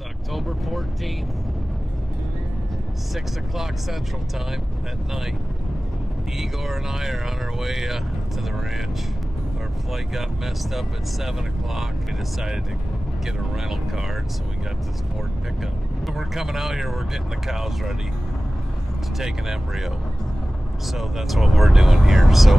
It's October 14th, 6 o'clock Central Time at night. Igor and I are on our way to the ranch. Our flight got messed up at 7 o'clock. We decided to get a rental car, so we got this Ford pickup. When we're coming out here, we're getting the cows ready to take an embryo. So that's what we're doing here. So